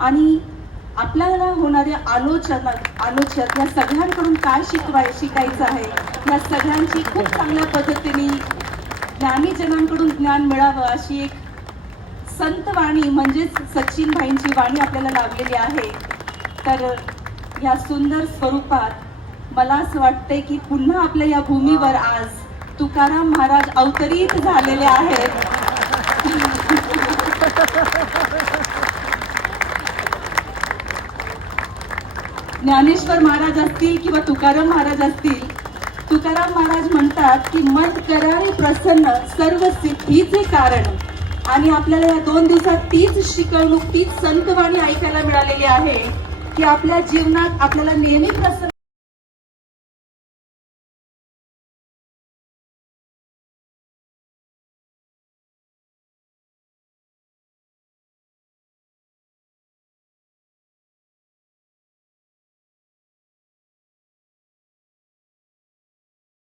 आणि आपल्याला होणारे आलोचक या सगळ्यांकडून काय शिकायचं आहे, या सगळ्यांची खूप चांगल्या पद्धतीने ज्ञानीजनांकडून ज्ञान मिळावं अशी एक संत वाणी म्हणजेच सचिन भाईंची वाणी आपल्याला लाभलेली आहे. तर या सुंदर स्वरूपात मला असं वाटतंय की पुन्हा आपल्या या भूमीवर आज तुकाराम महाराज अवतरित झालेले आहेत. ज्ञानेश्वर महाराज असतील किंवा तुकाराम महाराज असतील, तुकाराम महाराज म्हणतात की मन करारे प्रसन्न सर्व सिद्धीचे कारण. आणि आपल्याला या 2 दिवसात तीच शिकवणूक, तीच संतवाणी ऐकायला मिळालेली आहे की आपल्या जीवनात आपल्याला नेहमी प्रसन्न